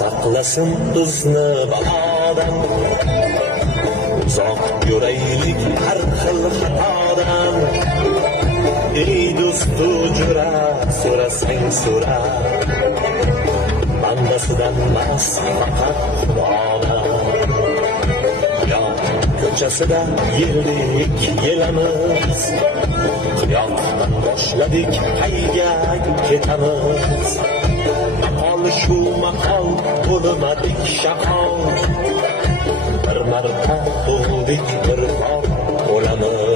saqlasin bizni balodan, uzoq yuraylik har xil xatodan. Ey do'stu jura, so'rasang so'ra, bandasidan emas faqat Xudodan. Quyoq ko'chasida yeldik yelamiz, quyoqdan boshladik qayga ketamiz. Maqol shu maqol, bo'lmadik shaqol, bir marta tug'dik bir bor o'lamiz.